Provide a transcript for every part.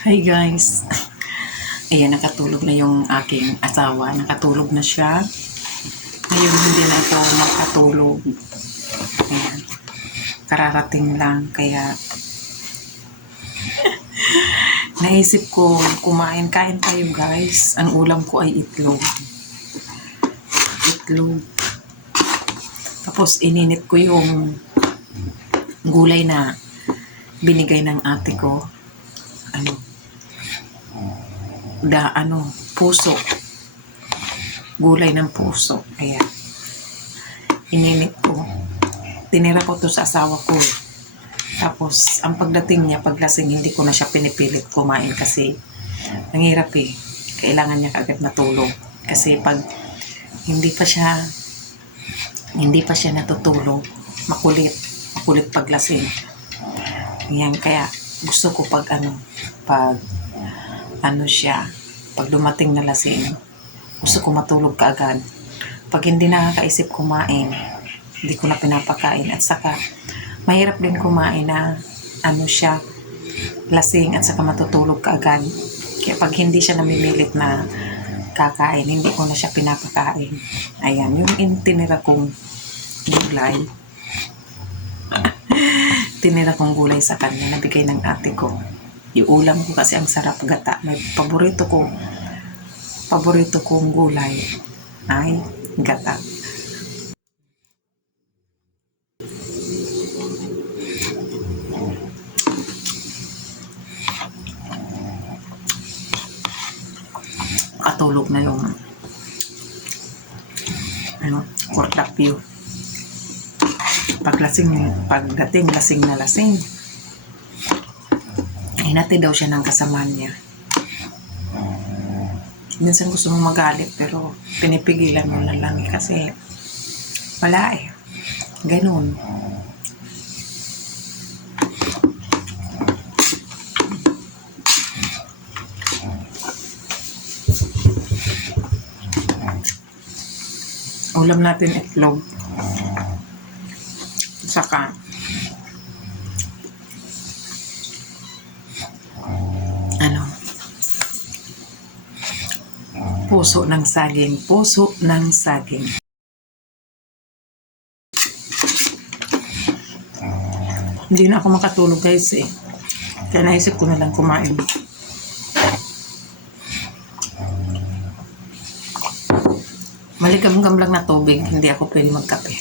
Hi guys. Ayan, nakatulog na yung aking asawa. Nakatulog na siya. Ngayon hindi na ako makatulog. Ayan. Kararating lang. Kaya naisip ko kumain. Kain tayo guys. Ang ulam ko ay itlog. Itlog. Tapos ininit ko yung gulay na binigay ng ate ko. Puso. Gulay ng puso. Ayan. Ininit ko. Tinira ko to sa asawa ko. Tapos, ang pagdating niya, paglasing, hindi ko na siya pinipilit kumain kasi nanghirap eh. Kailangan niya kagad matulog. Kasi pag hindi pa siya natutulog, makulit paglasing. Ayan, kaya gusto ko pag dumating na lasing, gusto ko matulog kaagad. Pag hindi nakakaisip kumain, hindi ko na pinapakain. At saka, mahirap din kumain na lasing at saka matutulog kaagad. Kaya pag hindi siya namimilit na kakain, hindi ko na siya pinapakain. Ayan, yung tinira kong gulay. Tinira kong gulay sa kanya, nabigay ng ate ko. Yung ulam ko kasi ang sarap gata. May paborito kong gulay ay gata. Katulog na yung kordapyo. Pagdating lasing na lasing. Hinati daw siya ng kasamaan niya. Minsan gusto mong magalit pero pinipigilan mo na lang kasi wala eh. Ganun. Ulam natin itlog. Saka puso ng saging. Hindi na ako makatulog guys eh. Kaya naisip ko na lang kumain. Maligam-gam lang na tubig, hindi ako pwede magkape.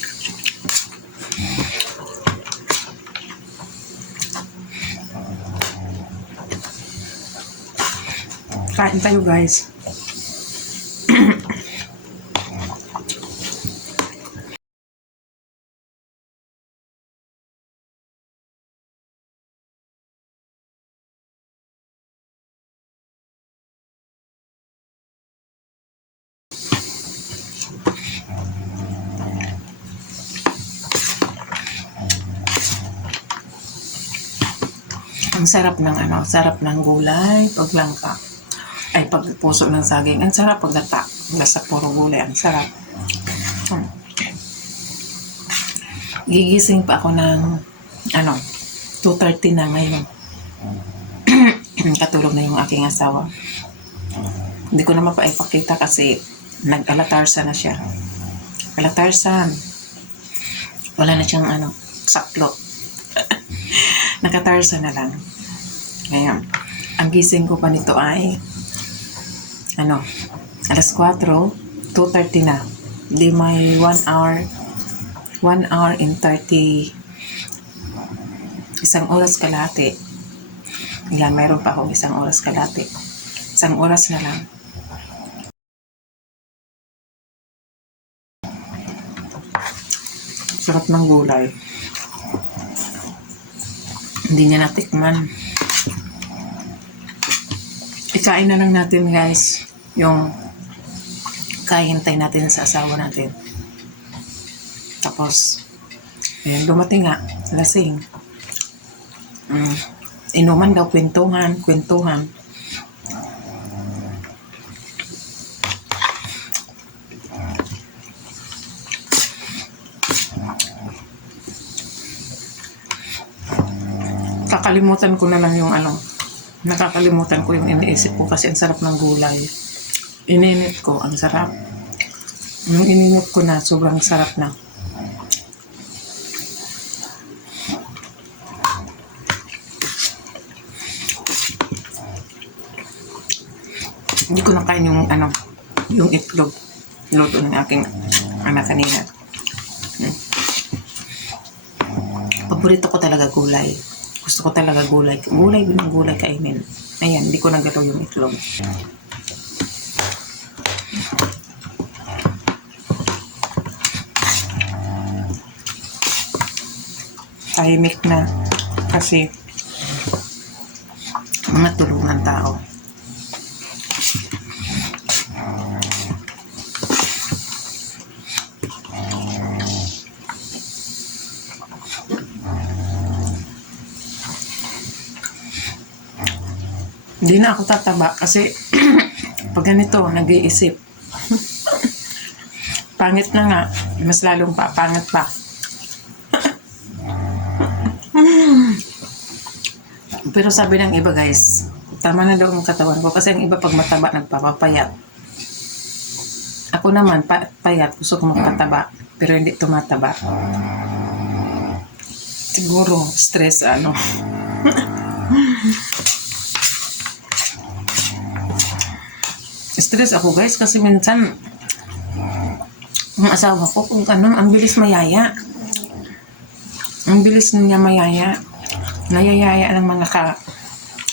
Kain tayo guys. Ang sarap ng gulay, paglangka. Ay, pagpuso ng saging. Ang sarap paggata. Nasa puro gulay. Ang sarap. Gigising pa ako ng 2:30 na ngayon. Katulog na yung aking asawa. Hindi ko na mapaipakita kasi nag-alatarsa na siya. Alatarsan. Wala na siyang saklot. Nakatarsa na lang. Ngayon, ang gising ko pa nito ay alas 4, 2:30 na. Di may 1 hour and 30 isang oras kalahati. Yan, mayroon pa akong isang oras kalahati. Isang oras na lang. Sarap ng gulay. Hindi niya natikman. Ikain na lang natin guys yung kahihintay natin sa asawa natin. Tapos dumating nga lasing. Inuman daw, kwentuhan. Kakalimutan ko na lang yung Nakakalimutan ko yung iniisip ko kasi ang sarap ng gulay. Ininit ko, ang sarap. Yung ininit ko na, sobrang sarap na. Hindi ko nakain yung yung itlog. Luto ng aking anak kanina. Paborito ko talaga gulay. Gusto ko talaga gulay. Gulay ng gulay kainin. Ayan, hindi ko nagalaw yung itlog. Tahimik na kasi mga tulog ng tao. Hindi na ako tataba kasi pag ganito, nag-iisip. Pangit na nga, mas lalong pangit pa. Pero sabi ng iba guys, tama na daw ang katawan ko kasi ang iba pag mataba nagpapapayat. Ako naman, payat, gusto ko magpataba pero hindi tumataba. Siguro, stress Stress ako guys kasi minsan ang asawa ko kung ang bilis mayaya. Ang bilis niya mayaya. Nayayaya ng mga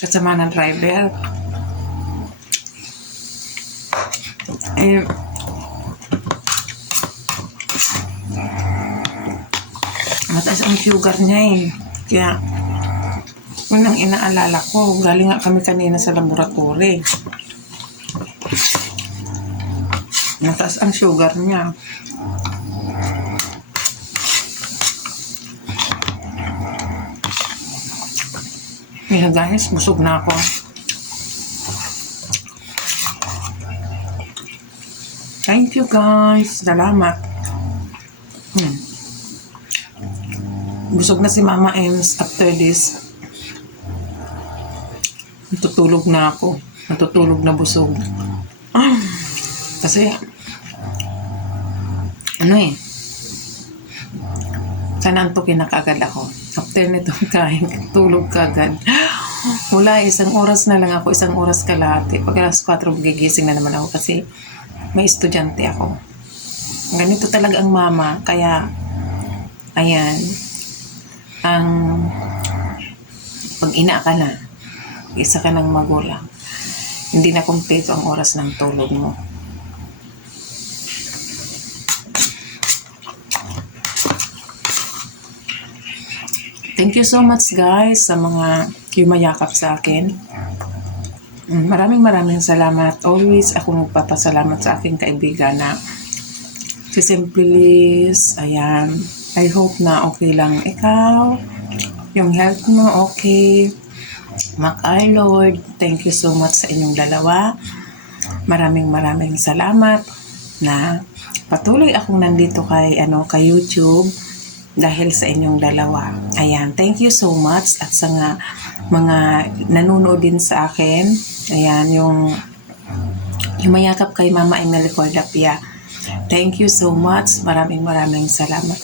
kasama ng driver. Mataas ang sugar niya Kaya, yun ang inaalala ko. Galing nga kami kanina sa laboratory. Mataas ang sugar niya. Kaya guys, busog na ako. Thank you guys. Salamat. Busog na si Mama Ems after this. Natutulog na ako. Natutulog na busog. Kasi, sanantukin na kagad ako. After nitong kain, tulog kagad. Wala, isang oras na lang ako, isang oras kalahati. Pag alas 4, gigising na naman ako kasi may estudyante ako. Ganito talaga ang mama, kaya, ayan, pag ina ka na, isa ka ng magulang, hindi na kumpleto ang oras ng tulog mo. Thank you so much guys sa mga yumayakap sa akin. Maraming salamat. Always ako nagpapasalamat sa aking kaibigan na si Simply Liz. Ayan. I hope na okay lang ikaw. Yung health mo okay. Mac Lord, thank you so much sa inyong dalawa. Maraming salamat na patuloy akong nandito kay YouTube. Dahil sa inyong dalawa. Ayan, thank you so much. At sa mga nanonood din sa akin, ayan, yung mayakap kay Mama Emily Cordapia. Thank you so much. Maraming salamat.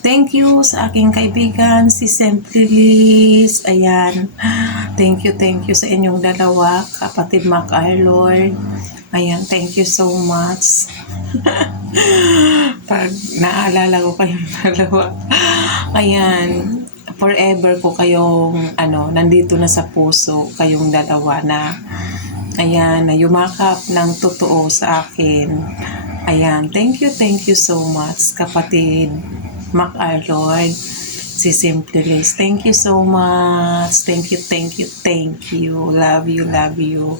Thank you sa aking kaibigan, si Simply Liz. Ayan, thank you sa inyong dalawa, kapatid Mac Lord. Ayan, thank you so much. Pag naaalala ko kayong dalawa, ayan, forever ko kayong nandito na sa puso kayong dalawa na ayan, na yumakap ng totoo sa akin. Ayan, thank you so much kapatid Mac Lord, si Simply Liz. Thank you so much. Thank you. Love you.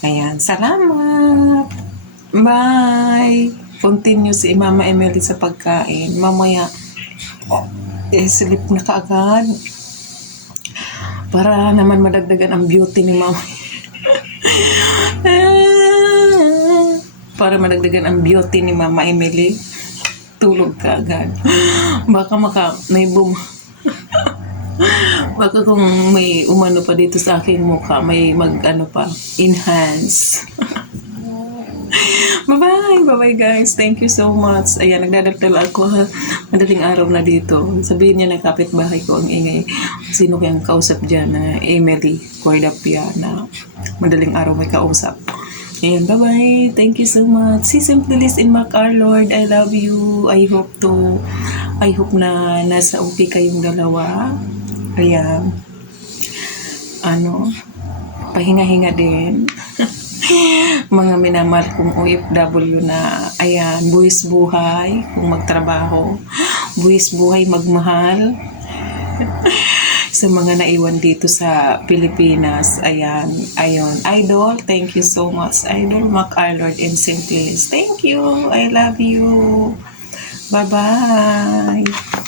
Ayan, salamat. Bye. Continue si Mama Emily sa pagkain. Mamaya, sleep na kaagad. Para naman madagdagan ang beauty ni Mama. Para madagdagan ang beauty ni Mama Emily. Tulog kaagad. Baka may Baka kung may umano pa dito sa aking mukha, may mag-ano pa, enhance. Bye-bye! Bye-bye guys! Thank you so much. Ayan, nagdadagdal ako ha. Madaling araw na dito. Sabihin niya na kapitbahay ko ang ingay. Sino kayang kausap dyan na Emily Cordapia na madaling araw may kausap. Ayan, bye-bye! Thank you so much. Si Simply Liz in Macar, Lord, I love you. I hope na nasa okay kayong dalawa. Ayan. Pahinga-hinga din. Mga minamahal kong OFW na, ayan, buwis buhay, kung magtrabaho, buwis buhay magmahal. Sa mga naiwan dito sa Pilipinas, ayan, ayun, Idol, thank you so much, Idol, Mac Arlord and Simply Liz. Thank you, I love you. Bye-bye.